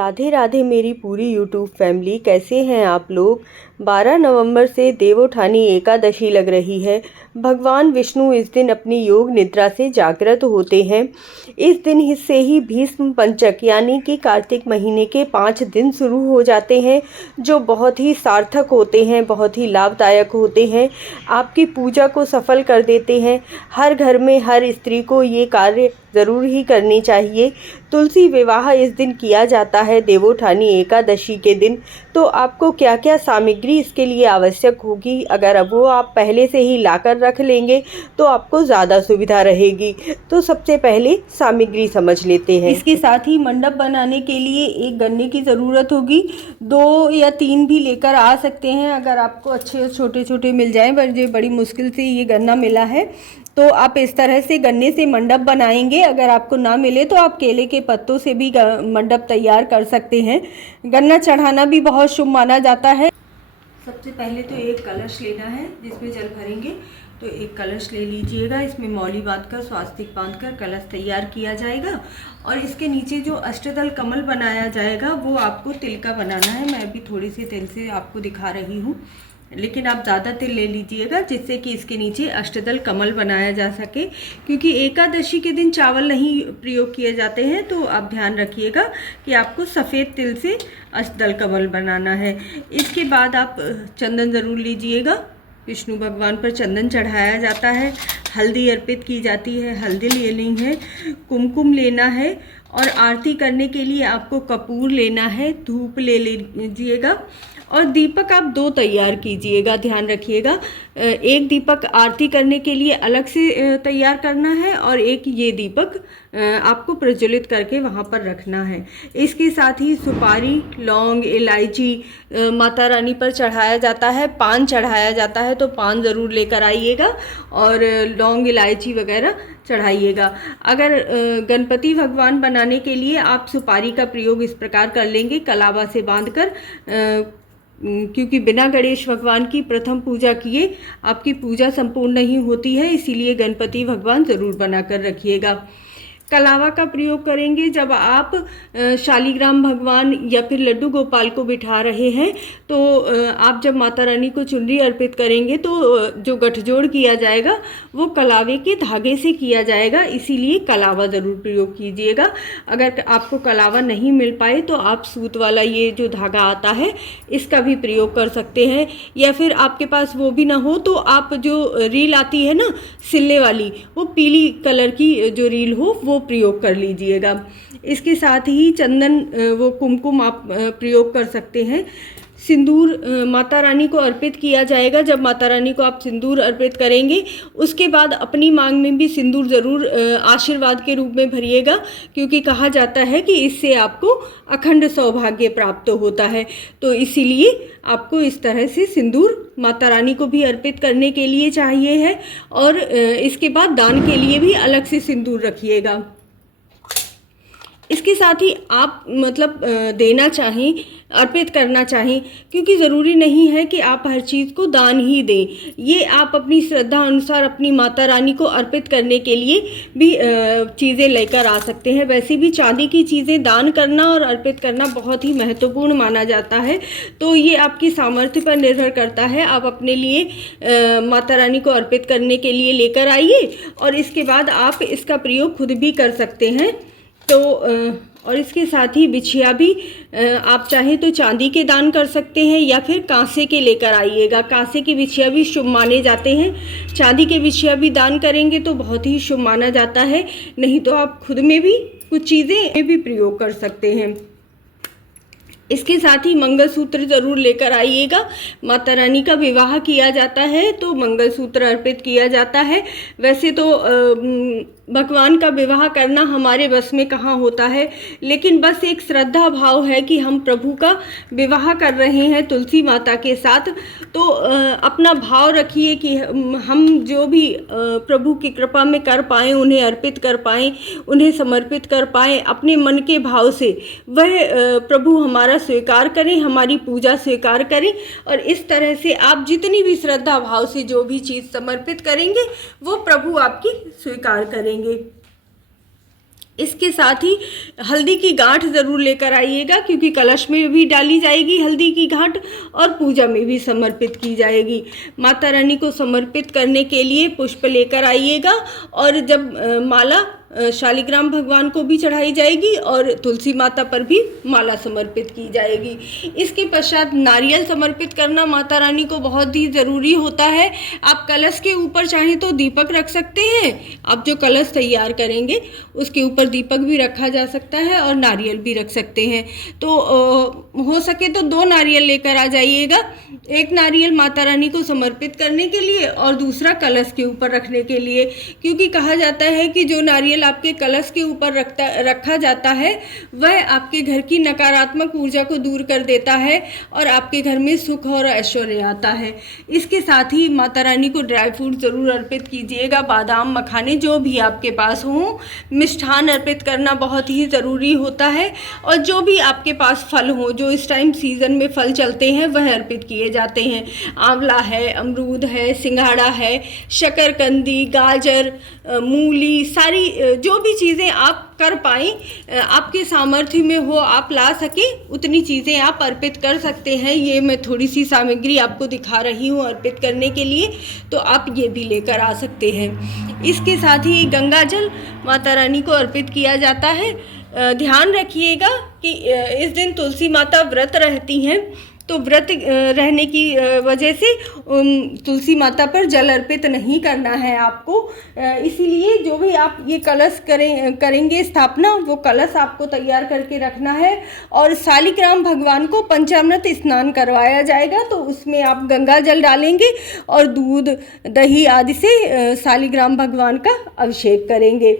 राधे राधे मेरी पूरी YouTube family, कैसे हैं आप लोग। 12 नवंबर से देवोत्थानी एकादशी लग रही है। भगवान विष्णु इस दिन अपनी योग निद्रा से जागृत होते हैं। इस दिन से ही भीष्म पंचक यानी कि कार्तिक महीने के 5 दिन शुरू हो जाते हैं, जो बहुत ही सार्थक होते हैं, बहुत ही लाभदायक होते हैं, आपकी पूजा को सफल कर देते हैं। हर घर में हर स्त्री को ये कार्य ज़रूर ही करनी चाहिए। तुलसी विवाह इस दिन किया जाता है देवोत्थानी एकादशी के दिन। तो आपको क्या क्या सामग्री इसके लिए आवश्यक होगी, अगर वो आप पहले से ही लाकर रख लेंगे तो आपको ज़्यादा सुविधा रहेगी। तो सबसे पहले सामग्री समझ लेते हैं। इसके साथ ही मंडप बनाने के लिए एक गन्ने की ज़रूरत होगी। 2 या 3 भी लेकर आ सकते हैं, अगर आपको अच्छे छोटे छोटे मिल जाएं। मुझे बड़ी मुश्किल से ये गन्ना मिला है, तो आप इस तरह से गन्ने से मंडप बनाएंगे। अगर आपको ना मिले तो आप केले के पत्तों से भी मंडप तैयार कर सकते हैं। गन्ना चढ़ाना भी बहुत शुभ माना जाता है। सबसे पहले तो एक कलश लेना है जिसमें जल भरेंगे। तो एक कलश ले लीजिएगा, इसमें मौली बांधकर स्वास्तिक बांधकर कलश तैयार किया जाएगा। और इसके नीचे जो अष्टदल कमल बनाया जाएगा वो आपको तिल का बनाना है। मैं अभी थोड़ी सी तिल से आपको दिखा रही हूँ, लेकिन आप ज़्यादा तिल ले लीजिएगा जिससे कि इसके नीचे अष्टदल कमल बनाया जा सके। क्योंकि एकादशी के दिन चावल नहीं प्रयोग किए जाते हैं, तो आप ध्यान रखिएगा कि आपको सफ़ेद तिल से अष्टदल कमल बनाना है। इसके बाद आप चंदन ज़रूर लीजिएगा। विष्णु भगवान पर चंदन चढ़ाया जाता है। हल्दी अर्पित की जाती है, हल्दी लेनी है, कुमकुम लेना है। और आरती करने के लिए आपको कपूर लेना है, धूप ले लीजिएगा। और दीपक आप 2 तैयार कीजिएगा, ध्यान रखिएगा। एक दीपक आरती करने के लिए अलग से तैयार करना है, और एक ये दीपक आपको प्रज्वलित करके वहाँ पर रखना है। इसके साथ ही सुपारी, लौंग, इलायची माता रानी पर चढ़ाया जाता है। पान चढ़ाया जाता है, तो पान ज़रूर लेकर आइएगा, और लौंग, इलायची वगैरह चढ़ाइएगा। अगर गणपति भगवान बनाने के लिए आप सुपारी का प्रयोग इस प्रकार कर लेंगे, कलावा से बांधकर, क्योंकि बिना गणेश भगवान की प्रथम पूजा किए आपकी पूजा संपूर्ण नहीं होती है, इसीलिए गणपति भगवान ज़रूर बनाकर रखिएगा। कलावा का प्रयोग करेंगे जब आप शालीग्राम भगवान या फिर लड्डू गोपाल को बिठा रहे हैं। तो आप जब माता रानी को चुनरी अर्पित करेंगे तो जो गठजोड़ किया जाएगा वो कलावे के धागे से किया जाएगा, इसीलिए कलावा ज़रूर प्रयोग कीजिएगा। अगर आपको कलावा नहीं मिल पाए तो आप सूत वाला ये जो धागा आता है इसका भी प्रयोग कर सकते हैं, या फिर आपके पास वो भी ना हो तो आप जो रील आती है ना सिल्ले वाली, वो पीली कलर की जो रील हो वो प्रयोग कर लीजिएगा। इसके साथ ही चंदन वो कुमकुम आप प्रयोग कर सकते हैं। सिंदूर माता रानी को अर्पित किया जाएगा। जब माता रानी को आप सिंदूर अर्पित करेंगे उसके बाद अपनी मांग में भी सिंदूर ज़रूर आशीर्वाद के रूप में भरिएगा, क्योंकि कहा जाता है कि इससे आपको अखंड सौभाग्य प्राप्त होता है। तो इसीलिए आपको इस तरह से सिंदूर माता रानी को भी अर्पित करने के लिए चाहिए है, और इसके बाद दान के लिए भी अलग से सिंदूर रखिएगा। इसके साथ ही आप देना चाहें, अर्पित करना चाहें, क्योंकि ज़रूरी नहीं है कि आप हर चीज़ को दान ही दें। ये आप अपनी श्रद्धा अनुसार अपनी माता रानी को अर्पित करने के लिए भी चीज़ें लेकर आ सकते हैं। वैसे भी चांदी की चीज़ें दान करना और अर्पित करना बहुत ही महत्वपूर्ण माना जाता है, तो ये आपकी सामर्थ्य पर निर्भर करता है। आप अपने लिए माता रानी को अर्पित करने के लिए लेकर आइए, और इसके बाद आप इसका प्रयोग खुद भी कर सकते हैं। तो और इसके साथ ही बिछिया भी आप चाहें तो चांदी के दान कर सकते हैं, या फिर कांसे के लेकर आइएगा। कांसे के बिछिया भी शुभ माने जाते हैं। चांदी के बिछिया भी दान करेंगे तो बहुत ही शुभ माना जाता है। नहीं तो आप खुद में भी कुछ चीज़ें भी प्रयोग कर सकते हैं। इसके साथ ही मंगलसूत्र ज़रूर लेकर आइएगा। माता रानी का विवाह किया जाता है तो मंगलसूत्र अर्पित किया जाता है। वैसे तो भगवान का विवाह करना हमारे बस में कहाँ होता है, लेकिन बस एक श्रद्धा भाव है कि हम प्रभु का विवाह कर रहे हैं तुलसी माता के साथ। तो अपना भाव रखिए कि हम जो भी प्रभु की कृपा में कर पाएँ, उन्हें अर्पित कर पाएँ, उन्हें समर्पित कर पाएँ अपने मन के भाव से, वह प्रभु हमारा स्वीकार करें, हमारी पूजा स्वीकार करें। और इस तरह से आप जितनी भी श्रद्धा भाव से जो भी चीज़ समर्पित करेंगे वो प्रभु आपकी स्वीकार करेंगे। इसके साथ ही हल्दी की गांठ ज़रूर लेकर आइएगा, क्योंकि कलश में भी डाली जाएगी हल्दी की गांठ और पूजा में भी समर्पित की जाएगी। माता रानी को समर्पित करने के लिए पुष्प लेकर आइएगा, और जब माला शालिग्राम भगवान को भी चढ़ाई जाएगी और तुलसी माता पर भी माला समर्पित की जाएगी। इसके पश्चात नारियल समर्पित करना माता रानी को बहुत ही ज़रूरी होता है। आप कलश के ऊपर चाहें तो दीपक रख सकते हैं, आप जो कलश तैयार करेंगे उसके ऊपर दीपक भी रखा जा सकता है और नारियल भी रख सकते हैं। तो हो सके तो 2 नारियल लेकर आ जाइएगा, एक नारियल माता रानी को समर्पित करने के लिए और दूसरा कलश के ऊपर रखने के लिए, क्योंकि कहा जाता है कि जो नारियल आपके कलश के ऊपर रखा जाता है वह आपके घर की नकारात्मक ऊर्जा को दूर कर देता है और आपके घर में सुख और ऐश्वर्य आता है। इसके साथ ही माता रानी को ड्राई फ्रूट ज़रूर अर्पित कीजिएगा, बादाम मखाने जो भी आपके पास हों। मिष्ठान अर्पित करना बहुत ही ज़रूरी होता है, और जो भी आपके पास फल हो, जो इस टाइम सीज़न में फल चलते हैं वह अर्पित किए जाते हैं। आंवला है, अमरूद है, सिंघाड़ा है, शकरकंदी, गाजर, मूली, सारी जो भी चीज़ें आप कर पाएँ, आपके सामर्थ्य में हो, आप ला सकें उतनी चीज़ें आप अर्पित कर सकते हैं। ये मैं थोड़ी सी सामग्री आपको दिखा रही हूँ अर्पित करने के लिए, तो आप ये भी लेकर आ सकते हैं। इसके साथ ही गंगा जल माता रानी को अर्पित किया जाता है। ध्यान रखिएगा कि इस दिन तुलसी माता व्रत रहती हैं, तो व्रत रहने की वजह से तुलसी माता पर जल अर्पित नहीं करना है आपको। इसीलिए जो भी आप ये कलश करेंगे स्थापना, वो कलश आपको तैयार करके रखना है। और शालिग्राम भगवान को पंचामृत स्नान करवाया जाएगा, तो उसमें आप गंगा जल डालेंगे और दूध दही आदि से शालिग्राम भगवान का अभिषेक करेंगे।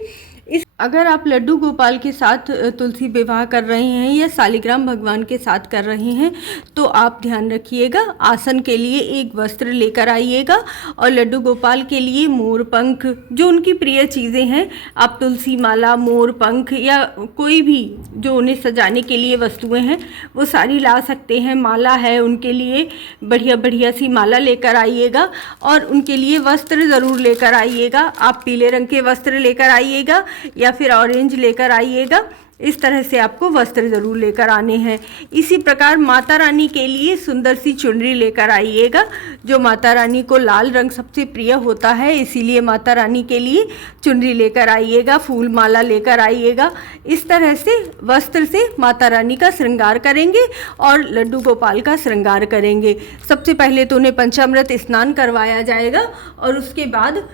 अगर आप लड्डू गोपाल के साथ तुलसी विवाह कर रहे हैं या शालिग्राम भगवान के साथ कर रहे हैं, तो आप ध्यान रखिएगा आसन के लिए एक वस्त्र लेकर आइएगा, और लड्डू गोपाल के लिए मोर पंख, जो उनकी प्रिय चीज़ें हैं, आप तुलसी माला, मोर पंख या कोई भी जो उन्हें सजाने के लिए वस्तुएं हैं वो सारी ला सकते हैं। माला है, उनके लिए बढ़िया बढ़िया सी माला लेकर आइएगा, और उनके लिए वस्त्र ज़रूर लेकर आइएगा। आप पीले रंग के वस्त्र लेकर आइएगा या फिर ऑरेंज लेकर आइएगा। इस तरह से आपको वस्त्र ज़रूर लेकर आने हैं। इसी प्रकार माता रानी के लिए सुंदर सी चुनरी लेकर आइएगा, जो माता रानी को लाल रंग सबसे प्रिय होता है, इसीलिए माता रानी के लिए चुनरी लेकर आइएगा, फूल माला लेकर आइएगा। इस तरह से वस्त्र से माता रानी का श्रृंगार करेंगे और लड्डू गोपाल का श्रृंगार करेंगे। सबसे पहले तो उन्हें पंचामृत स्नान करवाया जाएगा और उसके बाद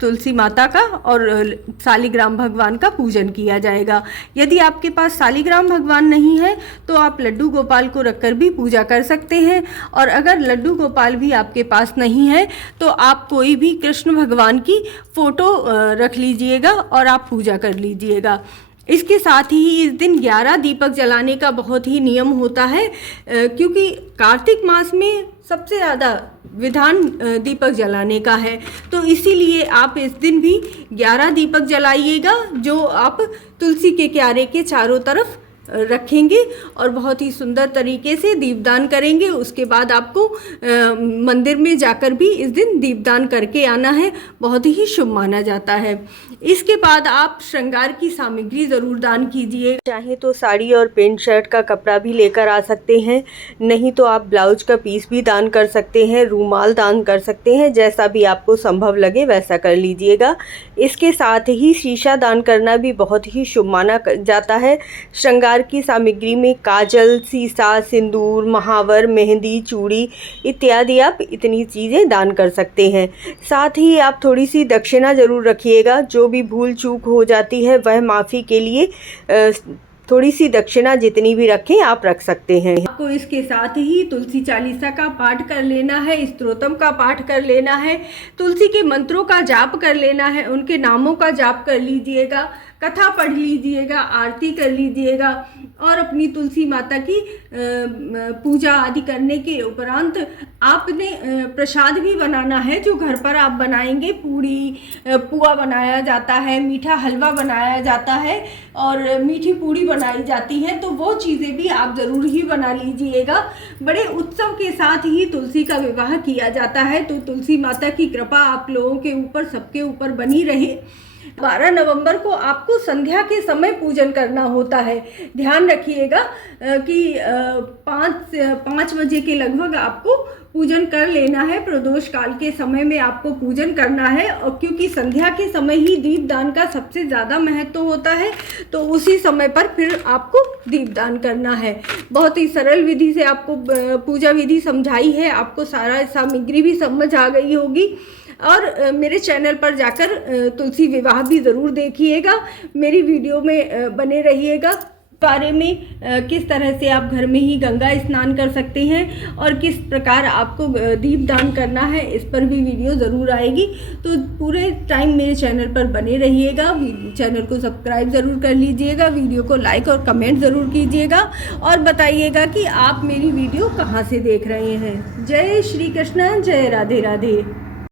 तुलसी माता का और शालिग्राम भगवान का पूजन किया जाएगा। यदि आपके पास शालिग्राम भगवान नहीं है तो आप लड्डू गोपाल को रखकर भी पूजा कर सकते हैं, और अगर लड्डू गोपाल भी आपके पास नहीं है तो आप कोई भी कृष्ण भगवान की फ़ोटो रख लीजिएगा और आप पूजा कर लीजिएगा। इसके साथ ही इस दिन 11 दीपक जलाने का बहुत ही नियम होता है, क्योंकि कार्तिक मास में सबसे ज़्यादा विधान दीपक जलाने का है, तो इसीलिए आप इस दिन भी 11 दीपक जलाइएगा, जो आप तुलसी के क्यारे के चारों तरफ रखेंगे और बहुत ही सुंदर तरीके से दीपदान करेंगे। उसके बाद आपको मंदिर में जाकर भी इस दिन दीपदान करके आना है, बहुत ही शुभ माना जाता है। इसके बाद आप श्रृंगार की सामग्री ज़रूर दान कीजिए। चाहे तो साड़ी और पेंट शर्ट का कपड़ा भी लेकर आ सकते हैं, नहीं तो आप ब्लाउज का पीस भी दान कर सकते हैं, रूमाल दान कर सकते हैं, जैसा भी आपको संभव लगे वैसा कर लीजिएगा। इसके साथ ही शीशा दान करना भी बहुत ही शुभ माना जाता है। श्रृंगार की सामग्री में काजल, सीसा, सिंदूर, महावर, मेहंदी, चूड़ी इत्यादि आप इतनी चीज़ें दान कर सकते हैं। साथ ही आप थोड़ी सी दक्षिणा ज़रूर रखिएगा, जो भी भूल चूक हो जाती है वह माफ़ी के लिए थोड़ी सी दक्षिणा जितनी भी रखें आप रख सकते हैं। आपको इसके साथ ही तुलसी चालीसा का पाठ कर लेना है, स्तोत्रम का पाठ कर लेना है, तुलसी के मंत्रों का जाप कर लेना है, उनके नामों का जाप कर लीजिएगा, कथा पढ़ लीजिएगा, आरती कर लीजिएगा, और अपनी तुलसी माता की पूजा आदि करने के उपरांत आपने प्रसाद भी बनाना है, जो घर पर आप बनाएंगे। पूड़ी पुआ बनाया जाता है, मीठा हलवा बनाया जाता है और मीठी पूड़ी बनाई जाती है, तो वो चीज़ें भी आप ज़रूर ही बना लीजिएगा। बड़े उत्सव के साथ ही तुलसी का विवाह किया जाता है, तो तुलसी माता की कृपा आप लोगों के ऊपर, सबके ऊपर बनी रहे। 12 नवंबर को आपको संध्या के समय पूजन करना होता है। ध्यान रखिएगा कि 5 बजे के लगभग आपको पूजन कर लेना है। प्रदोष काल के समय में आपको पूजन करना है, और क्योंकि संध्या के समय ही दीपदान का सबसे ज़्यादा महत्व होता है, तो उसी समय पर फिर आपको दीपदान करना है। बहुत ही सरल विधि से आपको पूजा विधि समझाई है, आपको सारा सामग्री भी समझ आ गई होगी। और मेरे चैनल पर जाकर तुलसी विवाह भी ज़रूर देखिएगा, मेरी वीडियो में बने रहिएगा। बारे में किस तरह से आप घर में ही गंगा स्नान कर सकते हैं और किस प्रकार आपको दीपदान करना है, इस पर भी वीडियो ज़रूर आएगी। तो पूरे टाइम मेरे चैनल पर बने रहिएगा। चैनल को सब्सक्राइब ज़रूर कर लीजिएगा, वीडियो को लाइक और कमेंट ज़रूर कीजिएगा, और बताइएगा कि आप मेरी वीडियो कहाँ से देख रहे हैं। जय श्री कृष्ण, जय राधे राधे।